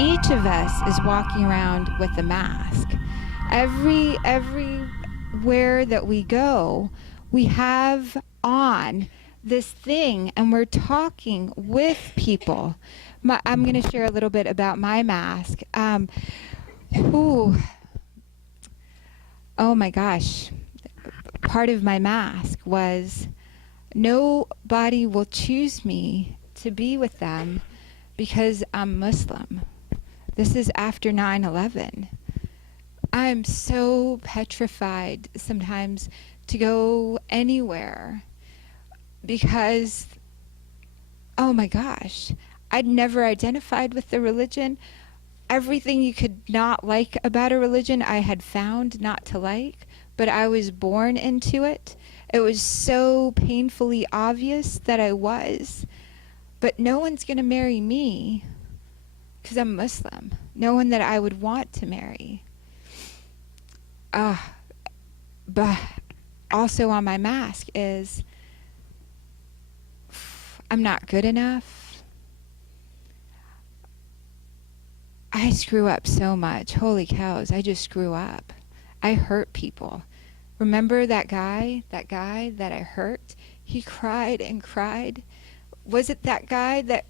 Each of us is walking around with a mask. Everywhere that we go, we have on this thing and we're talking with people. I'm going to share a little bit about my mask. Oh my gosh. Part of my mask was nobody will choose me to be with them because I'm Muslim. This is after 9/11. I'm so petrified sometimes to go anywhere because, oh my gosh, I'd never identified with the religion. Everything you could not like about a religion, I had found not to like, but I was born into it. It was so painfully obvious that I was. But no one's going to marry me because I'm Muslim. No one that I would want to marry. But also on my mask is I'm not good enough. I screw up so much. Holy cows, I just screw up. I hurt people. Remember that guy that I hurt? He cried and cried. Was it that guy that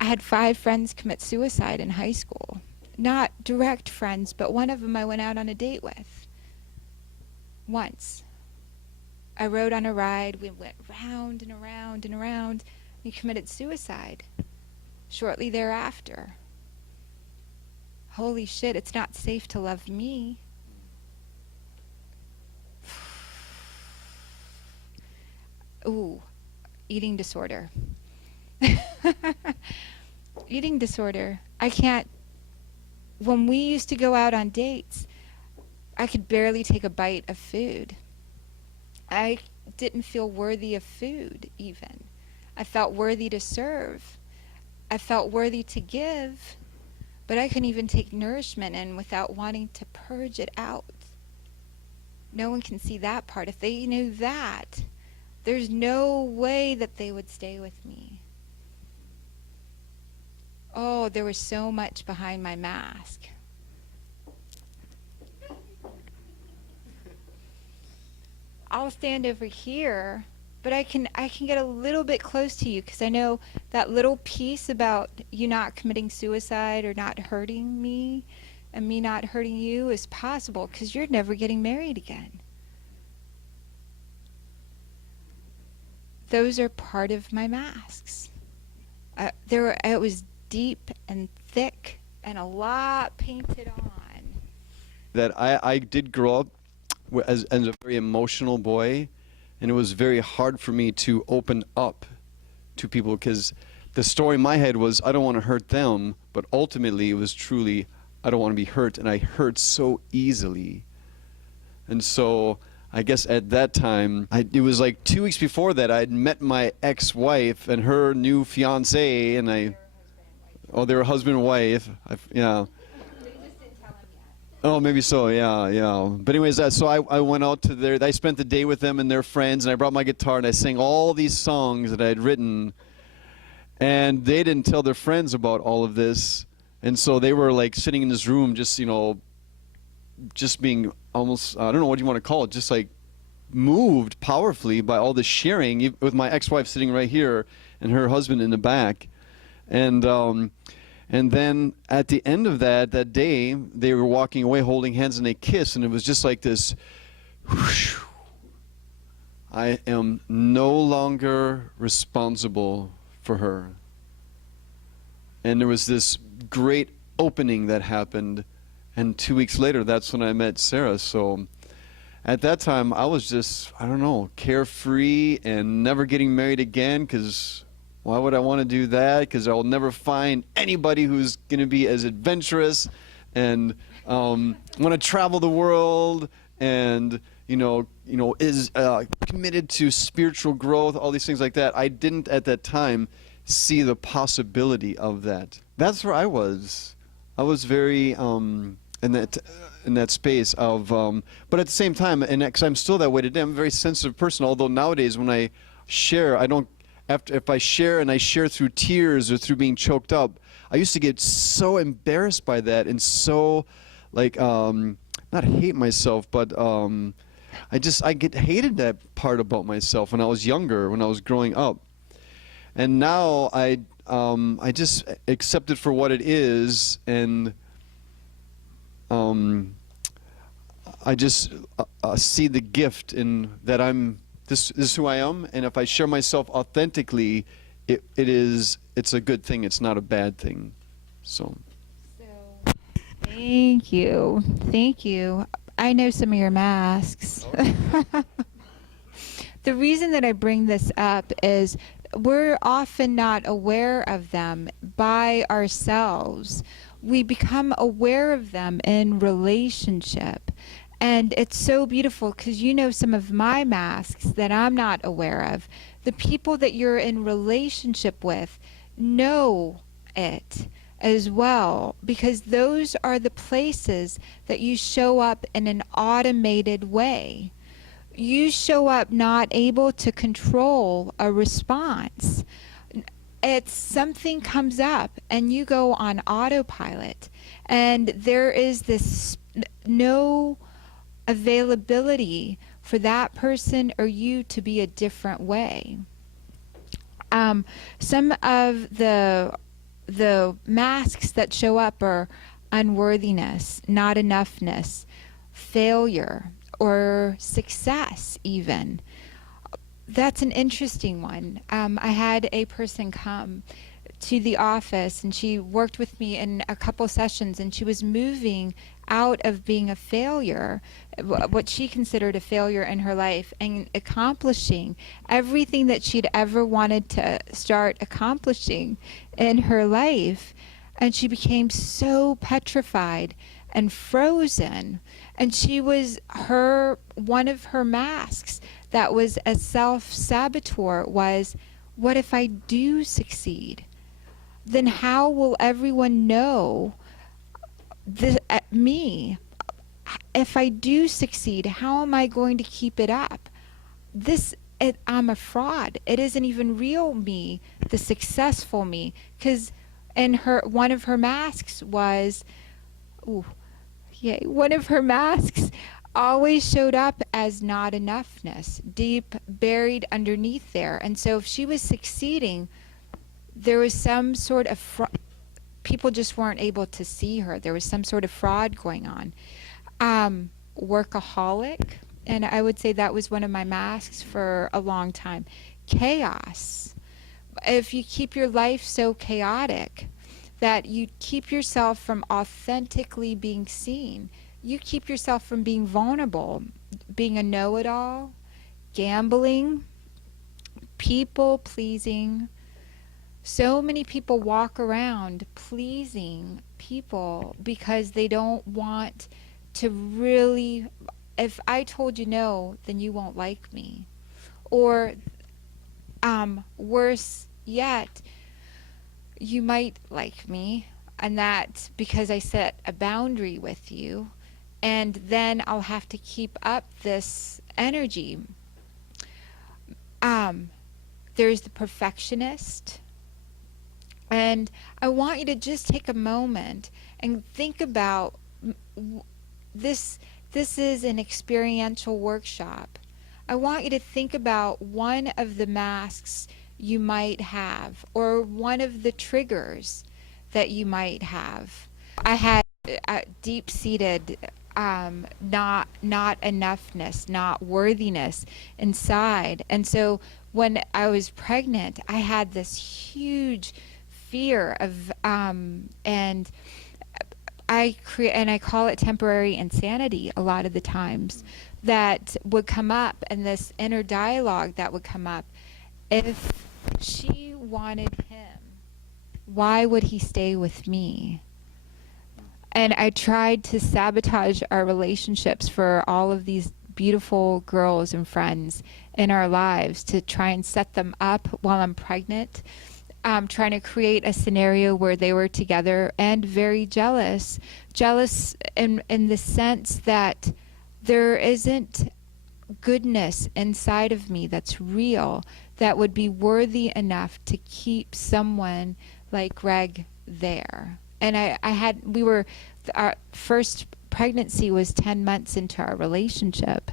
I had 5 friends commit suicide in high school? Not direct friends, but one of them I went out on a date with. Once. I rode on a ride. We went round and around and around. He committed suicide shortly thereafter. Holy shit, it's not safe to love me. Ooh, eating disorder. Eating disorder. I can't. When we used to go out on dates, I could barely take a bite of food. I didn't feel worthy of food, even. I felt worthy to serve. I felt worthy to give, but I couldn't even take nourishment in without wanting to purge it out. No one can see that part. If they knew that, there's no way that they would stay with me. Oh, there was so much behind my mask. I'll stand over here, but I can get a little bit close to you because I know that little piece about you not committing suicide or not hurting me and me not hurting you is possible because you're never getting married again. Those are part of my masks. It was deep and thick and a lot painted on. That I did grow up as a very emotional boy, and it was very hard for me to open up to people because the story in my head was I don't want to hurt them, but ultimately it was truly I don't want to be hurt, and I hurt so easily. And so I guess at that time, it was like 2 weeks before that, I'd met my ex-wife and her new fiance, and they were husband and wife. Yeah. Oh, maybe so, yeah. But anyways, so I went out to I spent the day with them and their friends, and I brought my guitar and I sang all these songs that I had written, and they didn't tell their friends about all of this, and so they were like sitting in this room just, just being almost, I don't know what you want to call it, just like moved powerfully by all the sharing, with my ex-wife sitting right here and her husband in the back. And then at the end of that day, they were walking away holding hands and they kissed, and it was just like this, whoosh, I am no longer responsible for her. And there was this great opening that happened, and 2 weeks later, that's when I met Sarah. So at that time, I was just, I don't know, carefree and never getting married again, because why would I want to do that? Because I'll never find anybody who's going to be as adventurous and want to travel the world and is committed to spiritual growth, all these things like that. I didn't at that time see the possibility of that. That's where I was. I was very in that space of, but at the same time, and because I'm still that way today, I'm a very sensitive person. Although nowadays, when I share, I don't. If I share and I share through tears or through being choked up, I used to get so embarrassed by that and so like not hate myself, but I get hated that part about myself when I was younger, when I was growing up. And now I just accept it for what it is, and I just see the gift in that this is who I am, and if I share myself authentically, it's a good thing. It's not a bad thing. So Thank you. Thank you. I know some of your masks. The reason that I bring this up is we're often not aware of them by ourselves. We become aware of them in relationship. And it's so beautiful because you know some of my masks that I'm not aware of. The people that you're in relationship with know it as well, because those are the places that you show up in an automated way. You show up not able to control a response. It's something comes up and you go on autopilot, and there is this no availability for that person or you to be a different way. Some of the masks that show up are unworthiness, not enoughness, failure, or success even. That's an interesting one. I had a person come to the office and she worked with me in a couple sessions, and she was moving out of being a failure, what she considered a failure in her life, and accomplishing everything that she'd ever wanted to start accomplishing in her life. And she became so petrified and frozen. And she was one of her masks that was a self-saboteur was, what if I do succeed? Then how will everyone know me? If I do succeed, how am I going to keep it up? I'm a fraud. It isn't even real me, the successful me. Because one of her masks was, one of her masks always showed up as not enoughness, deep buried underneath there. And so if she was succeeding, there was some sort of people just weren't able to see her. There was some sort of fraud going on. Workaholic, and I would say that was one of my masks for a long time. Chaos. If you keep your life so chaotic that you keep yourself from authentically being seen, you keep yourself from being vulnerable, being a know-it-all, gambling, people pleasing. So many people walk around pleasing people because they don't want to really, if I told you no, then you won't like me. Or worse yet, you might like me, and that because I set a boundary with you, and then I'll have to keep up this energy. There's the perfectionist. And I want you to just take a moment and think about this. This is an experiential workshop. I want you to think about one of the masks you might have, or one of the triggers that you might have. I had deep-seated not enoughness, not worthiness inside. And so when I was pregnant, I had this huge fear of and I call it temporary insanity a lot of the times, that would come up, and this inner dialogue that would come up. If she wanted him, why would he stay with me? And I tried to sabotage our relationships for all of these beautiful girls and friends in our lives, to try and set them up while I'm pregnant. Trying to create a scenario where they were together, and very jealous in the sense that there isn't goodness inside of me that's real, that would be worthy enough to keep someone like Greg there. And our first pregnancy was 10 months into our relationship.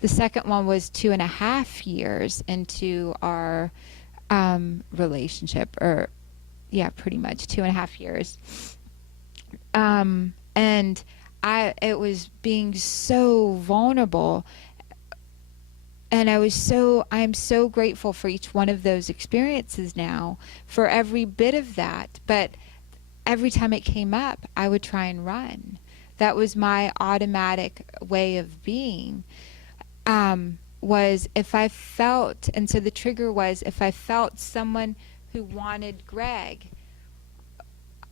The second one was 2.5 years into our relationship, or yeah, pretty much 2.5 years. And it was being so vulnerable, and I'm so grateful for each one of those experiences now, for every bit of that. But every time it came up, I would try and run. That was my automatic way of being. Was if I felt, and so the trigger was if I felt someone who wanted Greg,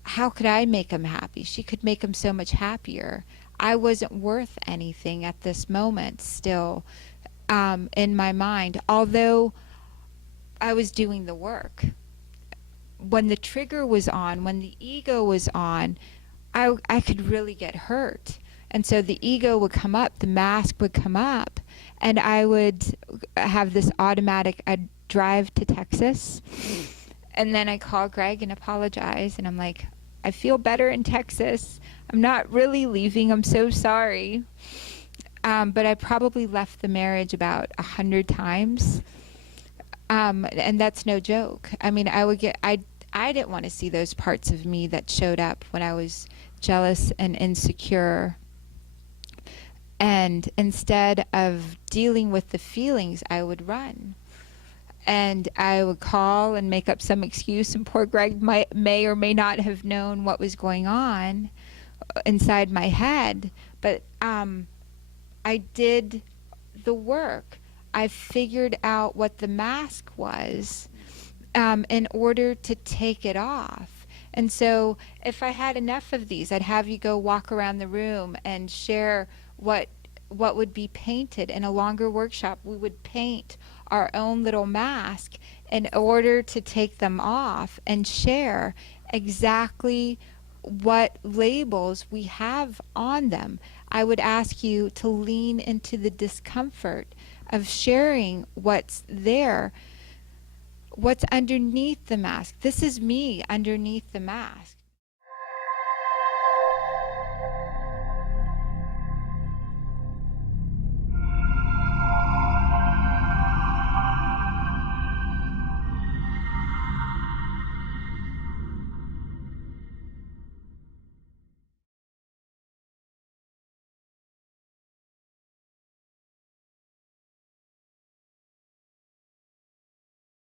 how could I make him happy? She could make him so much happier. I wasn't worth anything at this moment still, in my mind, although I was doing the work. When the trigger was on, when the ego was on, I could really get hurt. And so the ego would come up, the mask would come up, and I would have this automatic, I'd drive to Texas, and then I call Greg and apologize, and I'm like, I feel better in Texas. I'm not really leaving. I'm so sorry. But I probably left the marriage about 100 times. And that's no joke. I mean, I didn't want to see those parts of me that showed up when I was jealous and insecure. And instead of dealing with the feelings, I would run. And I would call and make up some excuse, and poor Greg may or may not have known what was going on inside my head. But I did the work. I figured out what the mask was in order to take it off. And so if I had enough of these, I'd have you go walk around the room and share what would be painted. In a longer workshop, we would paint our own little mask in order to take them off and share exactly what labels we have on them. I would ask you to lean into the discomfort of sharing what's there, what's underneath the mask. This is me underneath the mask.